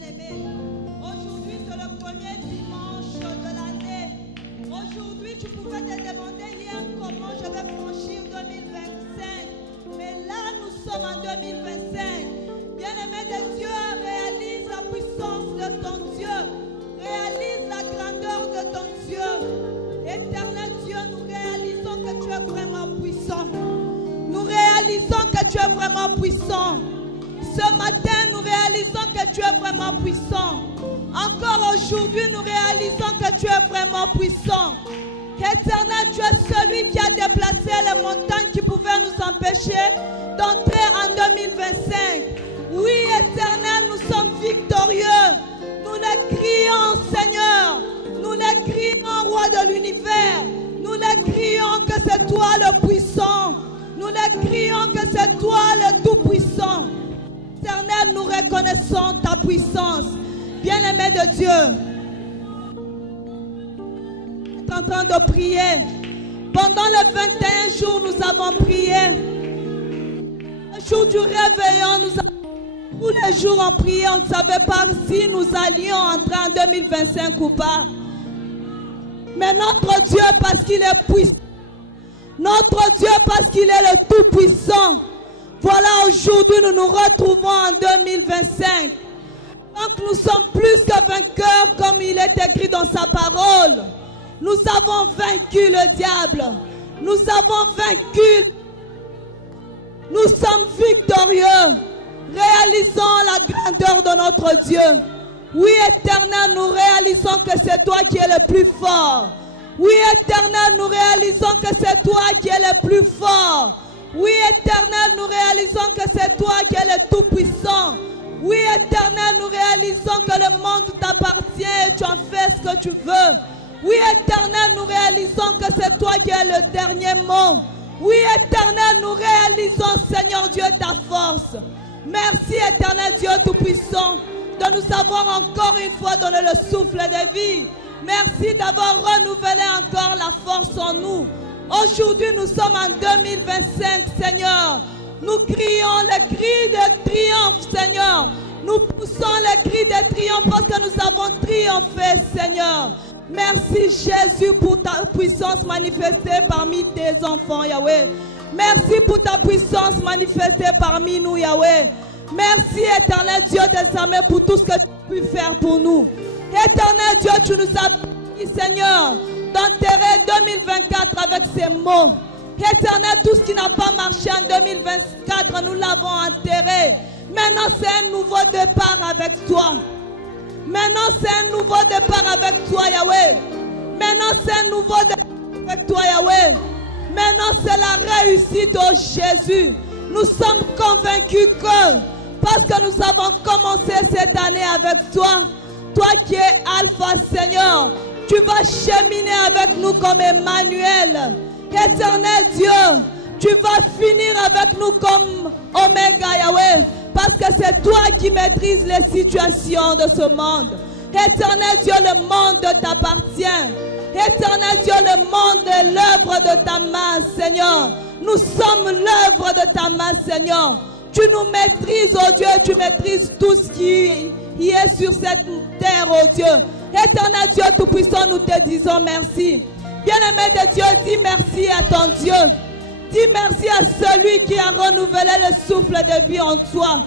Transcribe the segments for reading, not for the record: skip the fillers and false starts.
bien-aimés. Aujourd'hui, c'est le premier dimanche de l'année. Aujourd'hui, tu pouvais te demander hier comment je vais franchir 2025. Mais là, nous sommes en 2025. Bien-aimé de Dieu, réalise la puissance de ton Dieu. Réalise la grandeur de ton Dieu. Éternel Dieu, nous réalisons que tu es vraiment puissant. Nous réalisons que tu es vraiment puissant. Ce matin, nous réalisons que tu es vraiment puissant. Encore aujourd'hui, nous réalisons que tu es vraiment puissant. Éternel, tu es celui qui a déplacé les montagnes qui pouvaient nous empêcher d'entrer en 2025. Oui, Éternel, nous sommes victorieux. Nous les crions, Seigneur. Nous les crions, Roi de l'univers. Nous les crions que c'est toi le puissant. Nous les crions que c'est toi le tout-puissant. Éternel, nous reconnaissons ta puissance. Bien-aimé de Dieu, nous sommes en train de prier. Pendant les 21 jours, nous avons prié. Le jour du réveillon, tous les jours on priait, on ne savait pas si nous allions entrer en 2025 ou pas. Mais notre Dieu, parce qu'il est puissant, notre Dieu, parce qu'il est le tout-puissant, voilà, aujourd'hui nous nous retrouvons en 2025. Donc nous sommes plus que vainqueurs comme il est écrit dans sa parole. Nous avons vaincu le diable. Nous avons vaincu. Nous sommes victorieux. Réalisons la grandeur de notre Dieu. Oui, Éternel, nous réalisons que c'est toi qui es le plus fort. Oui, Éternel, nous réalisons que c'est toi qui es le plus fort. Oui, Éternel, nous réalisons que c'est toi qui es le tout-puissant. Oui, Éternel, nous réalisons que le monde t'appartient et tu en fais ce que tu veux. Oui, Éternel, nous réalisons que c'est toi qui es le dernier mot. Oui, Éternel, nous réalisons, Seigneur Dieu, ta force. Merci, Éternel Dieu Tout-Puissant, de nous avoir encore une fois donné le souffle de vie. Merci d'avoir renouvelé encore la force en nous. Aujourd'hui, nous sommes en 2025, Seigneur. Nous crions les cris de triomphe, Seigneur. Nous poussons les cris de triomphe parce que nous avons triomphé, Seigneur. Merci, Jésus, pour ta puissance manifestée parmi tes enfants, Yahweh. Merci pour ta puissance manifestée parmi nous, Yahweh. Merci, Éternel Dieu des armées, pour tout ce que tu as pu faire pour nous. Éternel Dieu, tu nous as permis, Seigneur, d'enterrer 2024 avec ces mots. Éternel, tout ce qui n'a pas marché en 2024, nous l'avons enterré. Maintenant, c'est un nouveau départ avec toi. Maintenant, c'est un nouveau départ avec toi, Yahweh. Maintenant, c'est un nouveau départ avec toi, Yahweh. Maintenant, c'est la réussite de Jésus. Nous sommes convaincus que, parce que nous avons commencé cette année avec toi, toi qui es Alpha, Seigneur, tu vas cheminer avec nous comme Emmanuel. Éternel Dieu, tu vas finir avec nous comme Oméga, Yahweh, parce que c'est toi qui maîtrises les situations de ce monde. Éternel Dieu, le monde t'appartient. Éternel Dieu, le monde est l'œuvre de ta main, Seigneur. Nous sommes l'œuvre de ta main, Seigneur. Tu nous maîtrises, oh Dieu, tu maîtrises tout ce qui est sur cette terre, oh Dieu. Éternel Dieu Tout-Puissant, nous te disons merci. Bien-aimé de Dieu, dis merci à ton Dieu. Dis merci à celui qui a renouvelé le souffle de vie en toi.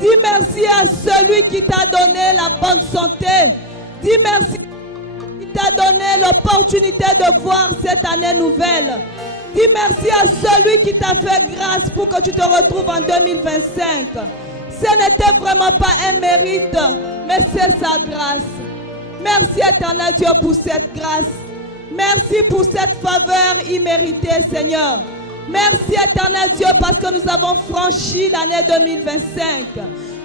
Dis merci à celui qui t'a donné la bonne santé. Dis merci qui t'a donné l'opportunité de voir cette année nouvelle. Dis merci à celui qui t'a fait grâce pour que tu te retrouves en 2025. Ce n'était vraiment pas un mérite, mais c'est sa grâce. Merci, Éternel Dieu, pour cette grâce. Merci pour cette faveur imméritée, Seigneur. Merci, Éternel Dieu, parce que nous avons franchi l'année 2025.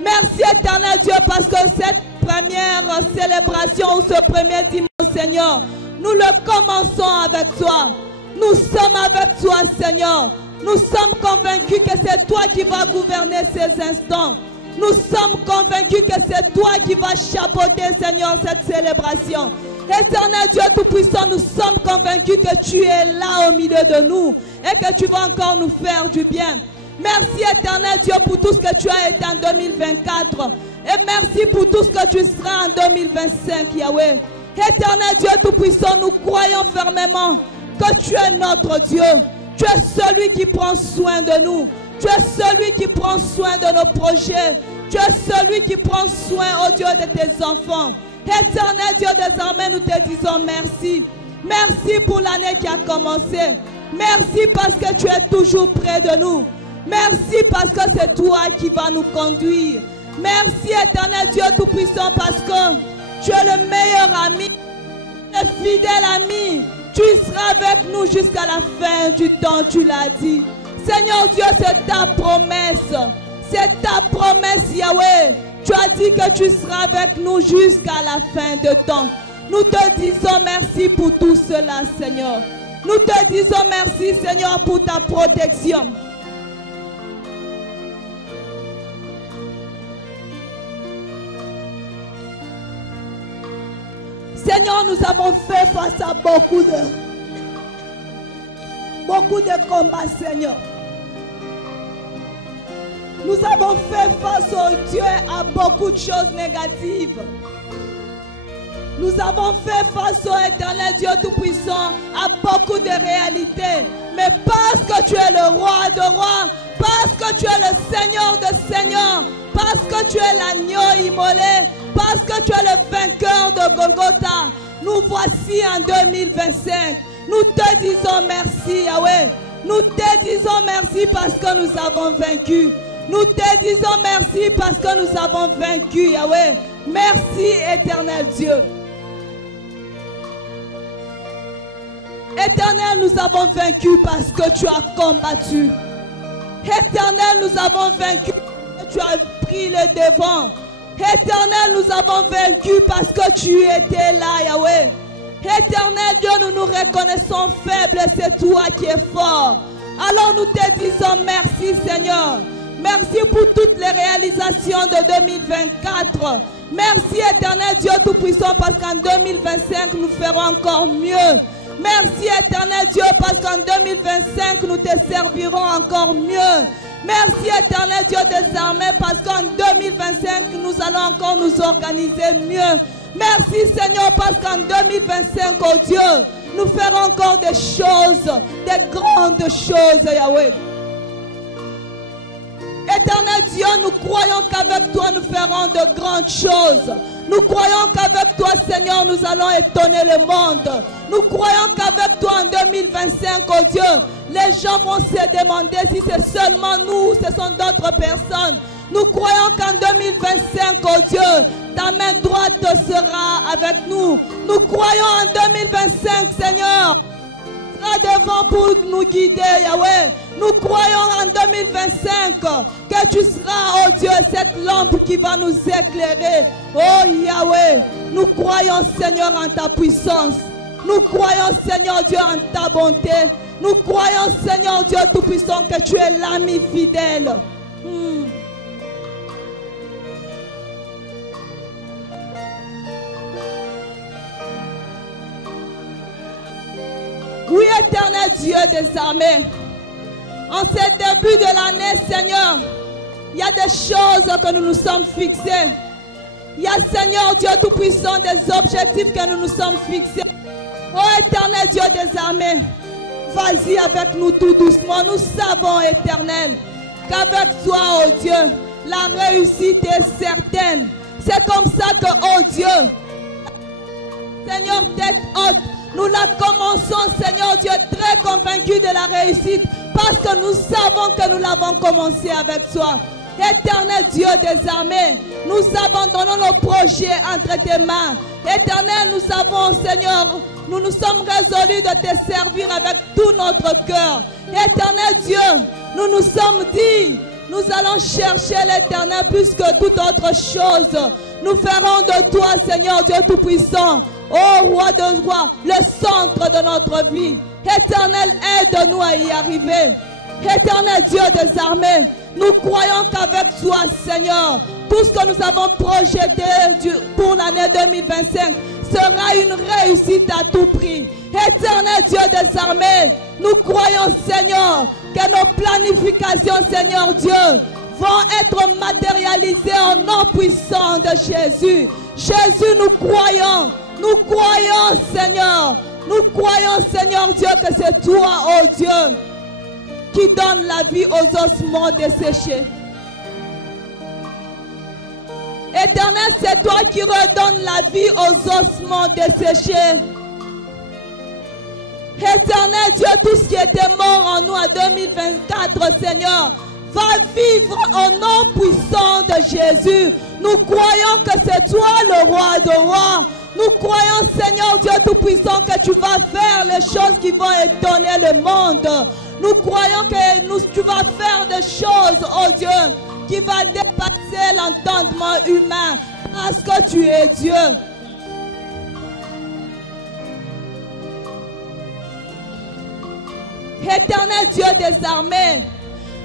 Merci, Éternel Dieu, parce que cette première célébration ou ce premier dimanche, Seigneur, nous le commençons avec toi. Nous sommes avec toi, Seigneur. Nous sommes convaincus que c'est toi qui vas gouverner ces instants. Nous sommes convaincus que c'est toi qui vas chapeauter, Seigneur, cette célébration. Éternel Dieu Tout-Puissant, nous sommes convaincus que tu es là au milieu de nous et que tu vas encore nous faire du bien. Merci, Éternel Dieu, pour tout ce que tu as été en 2024. Et merci pour tout ce que tu seras en 2025, Yahweh. Éternel Dieu Tout-Puissant, nous croyons fermement que tu es notre Dieu. Tu es celui qui prend soin de nous. Tu es celui qui prend soin de nos projets. Tu es celui qui prend soin, oh Dieu, de tes enfants. Éternel Dieu, désormais nous te disons merci. Merci pour l'année qui a commencé. Merci parce que tu es toujours près de nous. Merci parce que c'est toi qui vas nous conduire. Merci éternel Dieu Tout-Puissant parce que tu es le meilleur ami, le fidèle ami. Tu seras avec nous jusqu'à la fin du temps, tu l'as dit. Seigneur Dieu, c'est ta promesse. C'est ta promesse, Yahweh. Tu as dit que tu seras avec nous jusqu'à la fin de temps. Nous te disons merci pour tout cela, Seigneur. Nous te disons merci, Seigneur, pour ta protection. Seigneur, nous avons fait face à beaucoup de combats, Seigneur. Nous avons fait face, oh Dieu, à beaucoup de choses négatives. Nous avons fait face au éternel Dieu Tout-Puissant à beaucoup de réalités. Mais parce que tu es le roi de rois, parce que tu es le Seigneur de seigneurs, parce que tu es l'agneau immolé, parce que tu es le vainqueur de Golgotha, nous voici en 2025. Nous te disons merci, Yahweh. Nous te disons merci parce que nous avons vaincu. Nous te disons merci parce que nous avons vaincu, Yahweh. Merci, éternel Dieu. Éternel, nous avons vaincu parce que tu as combattu. Éternel, nous avons vaincu parce que tu as pris le devant. Éternel, nous avons vaincu parce que tu étais là, Yahweh. Éternel Dieu, nous nous reconnaissons faibles, c'est toi qui es fort. Alors nous te disons merci, Seigneur. Merci pour toutes les réalisations de 2024. Merci, éternel Dieu Tout-Puissant, parce qu'en 2025, nous ferons encore mieux. Merci, éternel Dieu, parce qu'en 2025, nous te servirons encore mieux. Merci, éternel Dieu des armées, parce qu'en 2025, nous allons encore nous organiser mieux. Merci, Seigneur, parce qu'en 2025, oh Dieu, nous ferons encore des choses, des grandes choses, Yahweh. Éternel Dieu, nous croyons qu'avec toi, nous ferons de grandes choses. Nous croyons qu'avec toi, Seigneur, nous allons étonner le monde. Nous croyons qu'avec toi, en 2025, oh Dieu, les gens vont se demander si c'est seulement nous ou ce sont d'autres personnes. Nous croyons qu'en 2025, oh Dieu, ta main droite sera avec nous. Nous croyons en 2025, Seigneur, sera devant pour nous guider, Yahweh. Nous croyons en 2025 que tu seras, oh Dieu, cette lampe qui va nous éclairer. Oh Yahweh, nous croyons, Seigneur, en ta puissance. Nous croyons, Seigneur Dieu, en ta bonté. Nous croyons, Seigneur Dieu Tout-Puissant, que tu es l'ami fidèle. Oui, éternel Dieu des armées, en ce début de l'année, Seigneur, il y a des choses que nous nous sommes fixées. Il y a, Seigneur Dieu Tout-Puissant, des objectifs que nous nous sommes fixés. Oh éternel Dieu des armées, vas-y avec nous tout doucement. Nous savons, éternel, qu'avec toi, oh Dieu, la réussite est certaine. C'est comme ça que, oh Dieu, Seigneur, tête haute, nous la commençons, Seigneur Dieu, très convaincus de la réussite, parce que nous savons que nous l'avons commencé avec toi. Éternel Dieu des armées, nous abandonnons nos projets entre tes mains. Éternel, nous avons, Seigneur, nous nous sommes résolus de te servir avec tout notre cœur. Éternel Dieu, nous nous sommes dit, nous allons chercher l'éternel plus que toute autre chose. Nous ferons de toi, Seigneur Dieu Tout-Puissant, ô roi de rois, le centre de notre vie. Éternel, aide-nous à y arriver. Éternel Dieu des armées, nous croyons qu'avec toi, Seigneur, tout ce que nous avons projeté pour l'année 2025 sera une réussite à tout prix. Éternel Dieu des armées, nous croyons, Seigneur, que nos planifications, Seigneur Dieu, vont être matérialisées au nom puissant de Jésus. Jésus, nous croyons, Seigneur. Nous croyons, Seigneur Dieu, que c'est toi, oh Dieu, qui donne la vie aux ossements desséchés. Éternel, c'est toi qui redonnes la vie aux ossements desséchés. Éternel Dieu, tout ce qui était mort en nous en 2024, Seigneur, va vivre au nom puissant de Jésus. Nous croyons que c'est toi le roi de rois. Nous croyons, Seigneur Dieu Tout-Puissant, que tu vas faire les choses qui vont étonner le monde. Nous croyons que tu vas faire des choses, oh Dieu, qui va dépasser l'entendement humain, parce que tu es Dieu. Éternel Dieu des armées,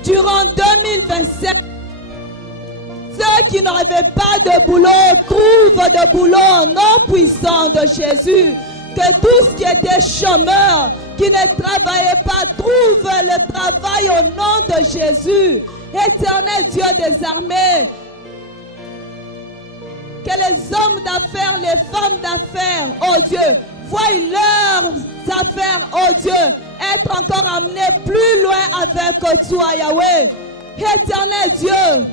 durant 2025, ceux qui n'avaient pas de boulot trouvent de boulot au nom puissant de Jésus. Que tous qui étaient chômeurs, qui ne travaillaient pas, trouvent le travail au nom de Jésus. Éternel Dieu des armées, que les hommes d'affaires, les femmes d'affaires, oh Dieu, voient leurs affaires, oh Dieu, être encore amenés plus loin avec toi, Yahweh. Éternel Dieu,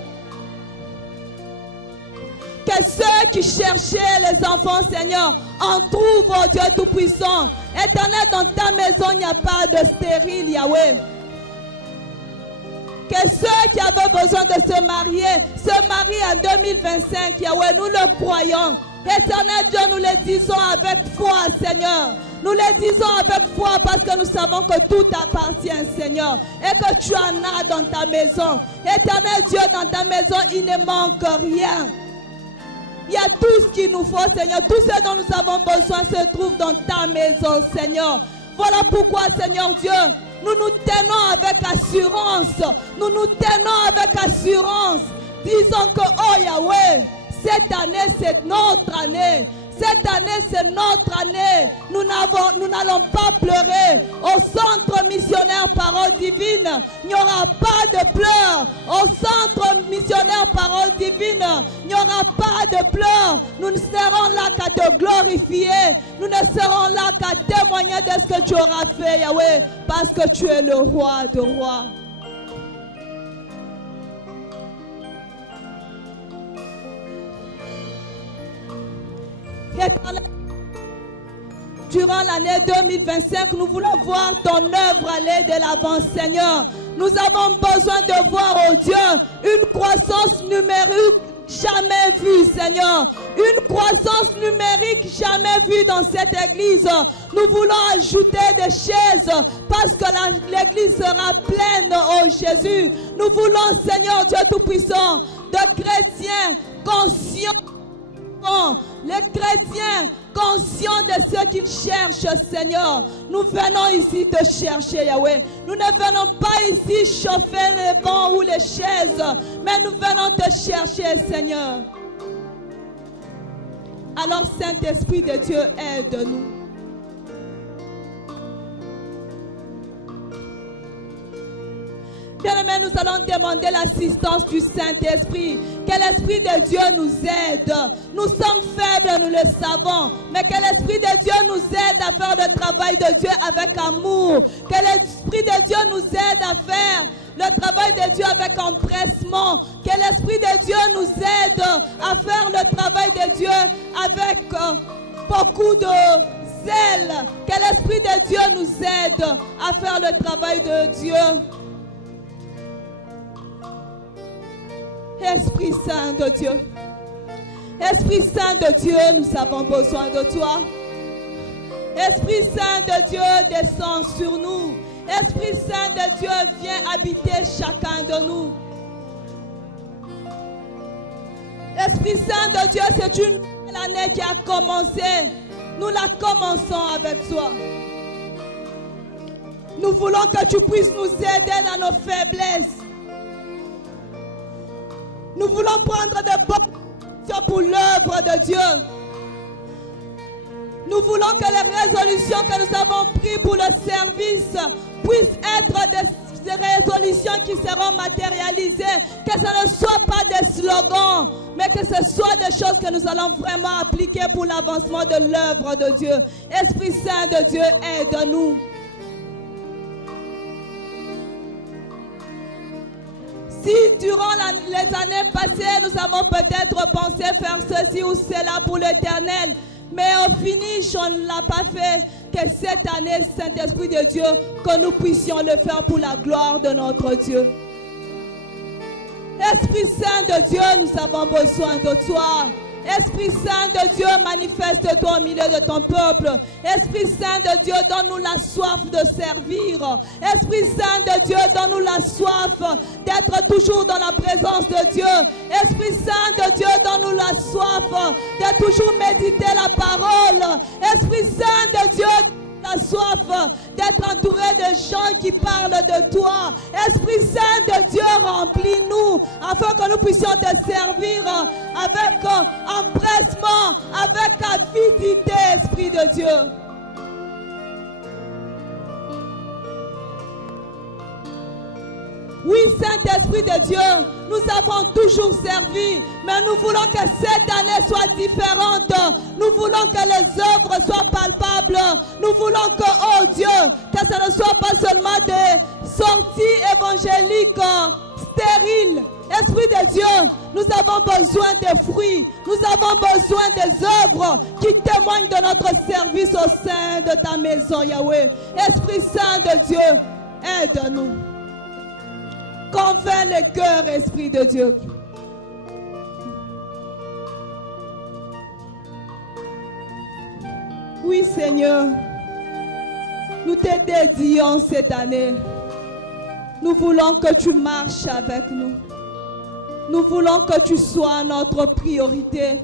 que ceux qui cherchaient les enfants, Seigneur, en trouvent, oh Dieu Tout-Puissant. Éternel, dans ta maison, il n'y a pas de stérile, Yahweh. Que ceux qui avaient besoin de se marient en 2025, Yahweh, nous le croyons. Éternel Dieu, nous le disons avec foi, Seigneur. Nous le disons avec foi parce que nous savons que tout appartient, Seigneur. Et que tu en as dans ta maison. Éternel Dieu, dans ta maison, il ne manque rien. Il y a tout ce qu'il nous faut, Seigneur. Tout ce dont nous avons besoin se trouve dans ta maison, Seigneur. Voilà pourquoi, Seigneur Dieu, nous nous tenons avec assurance. Nous nous tenons avec assurance. Disons que, oh Yahweh, cette année, c'est notre année. Cette année, c'est notre année. Nous n'allons pas pleurer. Au centre missionnaire Parole Divine, il n'y aura pas de pleurs. Au centre missionnaire Parole Divine, il n'y aura pas de pleurs. Nous ne serons là qu'à te glorifier. Nous ne serons là qu'à témoigner de ce que tu auras fait, Yahweh, parce que tu es le roi de rois. Durant l'année 2025, nous voulons voir ton œuvre aller de l'avant, Seigneur. Nous avons besoin de voir, oh Dieu, une croissance numérique jamais vue, Seigneur. Une croissance numérique jamais vue dans cette église. Nous voulons ajouter des chaises parce que l'église sera pleine, oh Jésus. Nous voulons, Seigneur Dieu Tout-Puissant, de chrétiens conscients. Les chrétiens conscients de ce qu'ils cherchent, Seigneur. Nous venons ici te chercher, Yahweh. Nous ne venons pas ici chauffer les bancs ou les chaises, mais nous venons te chercher, Seigneur. Alors, Saint-Esprit de Dieu, aide-nous. Bien-aimés, nous allons demander l'assistance du Saint-Esprit. Que l'Esprit de Dieu nous aide. Nous sommes faibles, nous le savons. Mais que l'Esprit de Dieu nous aide à faire le travail de Dieu avec amour. Que l'Esprit de Dieu nous aide à faire le travail de Dieu avec empressement. Que l'Esprit de Dieu nous aide à faire le travail de Dieu avec beaucoup de zèle. Que l'Esprit de Dieu nous aide à faire le travail de Dieu. Esprit Saint de Dieu, Esprit Saint de Dieu, nous avons besoin de toi. Esprit Saint de Dieu, descend sur nous. Esprit Saint de Dieu, viens habiter chacun de nous. Esprit Saint de Dieu, c'est une nouvelle année qui a commencé. Nous la commençons avec toi. Nous voulons que tu puisses nous aider dans nos faiblesses. Nous voulons prendre de bonnes décisions pour l'œuvre de Dieu. Nous voulons que les résolutions que nous avons prises pour le service puissent être des résolutions qui seront matérialisées, que ce ne soit pas des slogans, mais que ce soit des choses que nous allons vraiment appliquer pour l'avancement de l'œuvre de Dieu. Esprit Saint de Dieu, aide-nous. Si durant les années passées, nous avons peut-être pensé faire ceci ou cela pour l'Éternel, mais au finish, on ne l'a pas fait, que cette année, Saint-Esprit de Dieu, que nous puissions le faire pour la gloire de notre Dieu. Esprit Saint de Dieu, nous avons besoin de toi. Esprit Saint de Dieu, manifeste-toi au milieu de ton peuple. Esprit Saint de Dieu, donne-nous la soif de servir. Esprit Saint de Dieu, donne-nous la soif d'être toujours dans la présence de Dieu. Esprit Saint de Dieu, donne-nous la soif de toujours méditer la parole. Esprit Saint de Dieu, la soif d'être entouré de gens qui parlent de toi. Esprit Saint de Dieu, remplis-nous afin que nous puissions te servir avec empressement, avec avidité, Esprit de Dieu. Oui, Saint-Esprit de Dieu, nous avons toujours servi, mais nous voulons que cette année soit différente. Nous voulons que les œuvres soient palpables. Nous voulons que, oh Dieu, que ce ne soit pas seulement des sorties évangéliques stériles. Esprit de Dieu, nous avons besoin des fruits. Nous avons besoin des œuvres qui témoignent de notre service au sein de ta maison, Yahweh. Esprit Saint de Dieu, aide-nous. Convainc les cœurs, Esprit de Dieu. Oui, Seigneur, nous te dédions cette année. Nous voulons que tu marches avec nous. Nous voulons que tu sois notre priorité.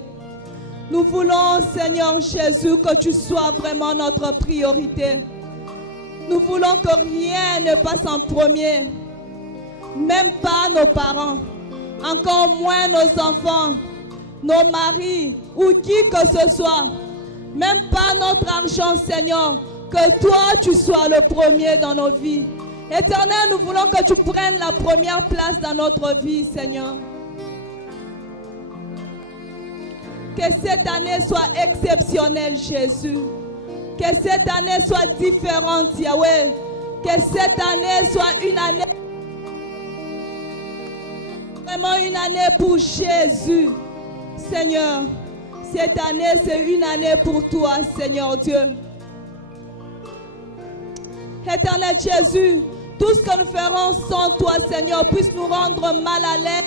Nous voulons, Seigneur Jésus, que tu sois vraiment notre priorité. Nous voulons que rien ne passe en premier. Même pas nos parents, encore moins nos enfants, nos maris ou qui que ce soit. Même pas notre argent, Seigneur. Que toi, tu sois le premier dans nos vies. Éternel, nous voulons que tu prennes la première place dans notre vie, Seigneur. Que cette année soit exceptionnelle, Jésus. Que cette année soit différente, Yahweh. Que cette année soit une année, vraiment une année pour Jésus. Seigneur, cette année, c'est une année pour toi, Seigneur Dieu. Éternel Jésus, tout ce que nous ferons sans toi, Seigneur, puisse nous rendre mal à l'aise.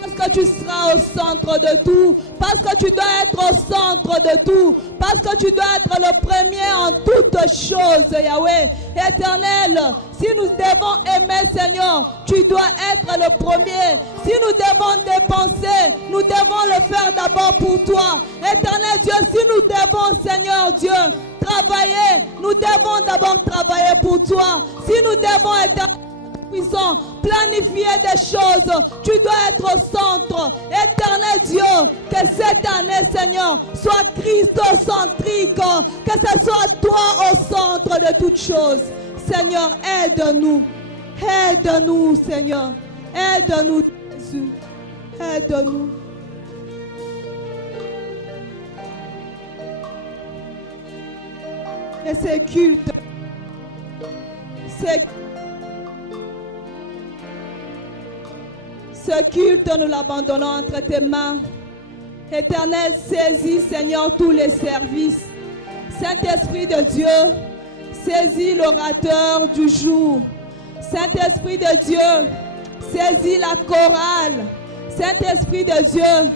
Parce que tu seras au centre de tout. Parce que tu dois être au centre de tout. Parce que tu dois être le premier en toutes choses, Yahweh. Éternel, si nous devons aimer, Seigneur, tu dois être le premier. Si nous devons dépenser, nous devons le faire d'abord pour toi. Éternel Dieu, si nous devons, Seigneur Dieu, travailler, nous devons d'abord travailler pour toi. Si nous devons être puissants, planifier des choses, tu dois être au centre. Éternel Dieu, que cette année, Seigneur, soit christocentrique, que ce soit toi au centre de toutes choses. Seigneur, aide-nous. Aide-nous, Seigneur. Aide-nous, Jésus. Aide-nous. Et ces cultes, ce culte, nous l'abandonnons entre tes mains. Éternel, saisis, Seigneur, tous les services. Saint-Esprit de Dieu, saisis l'orateur du jour. Saint-Esprit de Dieu, saisis la chorale. Saint-Esprit de Dieu,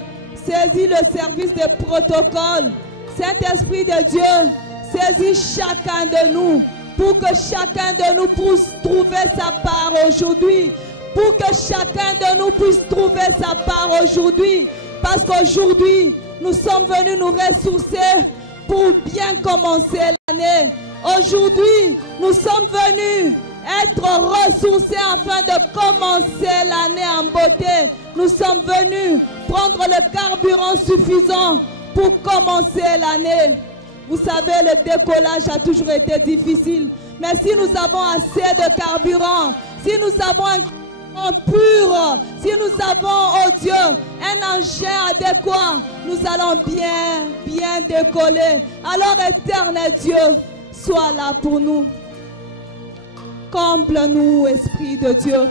saisis le service de protocole. Saint-Esprit de Dieu, saisis chacun de nous pour que chacun de nous puisse trouver sa part aujourd'hui. Pour que chacun de nous puisse trouver sa part aujourd'hui. Parce qu'aujourd'hui, nous sommes venus nous ressourcer pour bien commencer l'année. Aujourd'hui, nous sommes venus être ressourcés afin de commencer l'année en beauté. Nous sommes venus prendre le carburant suffisant pour commencer l'année. Vous savez, le décollage a toujours été difficile. Mais si nous avons assez de carburant, si nous avons un pur, si nous avons, oh Dieu, un engin adéquat, nous allons bien décoller. Alors, éternel Dieu, sois là pour nous. Comble-nous, Esprit de Dieu.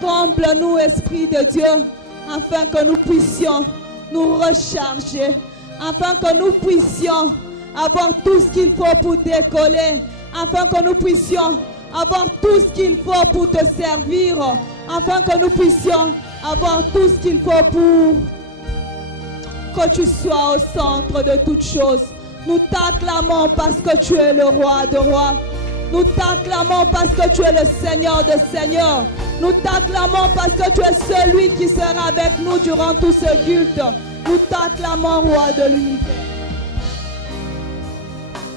Comble-nous, Esprit de Dieu, afin que nous puissions nous recharger, afin que nous puissions avoir tout ce qu'il faut pour décoller, afin que nous puissions avoir tout ce qu'il faut pour te servir, afin que nous puissions avoir tout ce qu'il faut pour que tu sois au centre de toutes choses. Nous t'acclamons parce que tu es le roi de rois. Nous t'acclamons parce que tu es le Seigneur de seigneurs. Nous t'acclamons parce que tu es celui qui sera avec nous durant tout ce culte. Nous t'acclamons, roi de l'univers.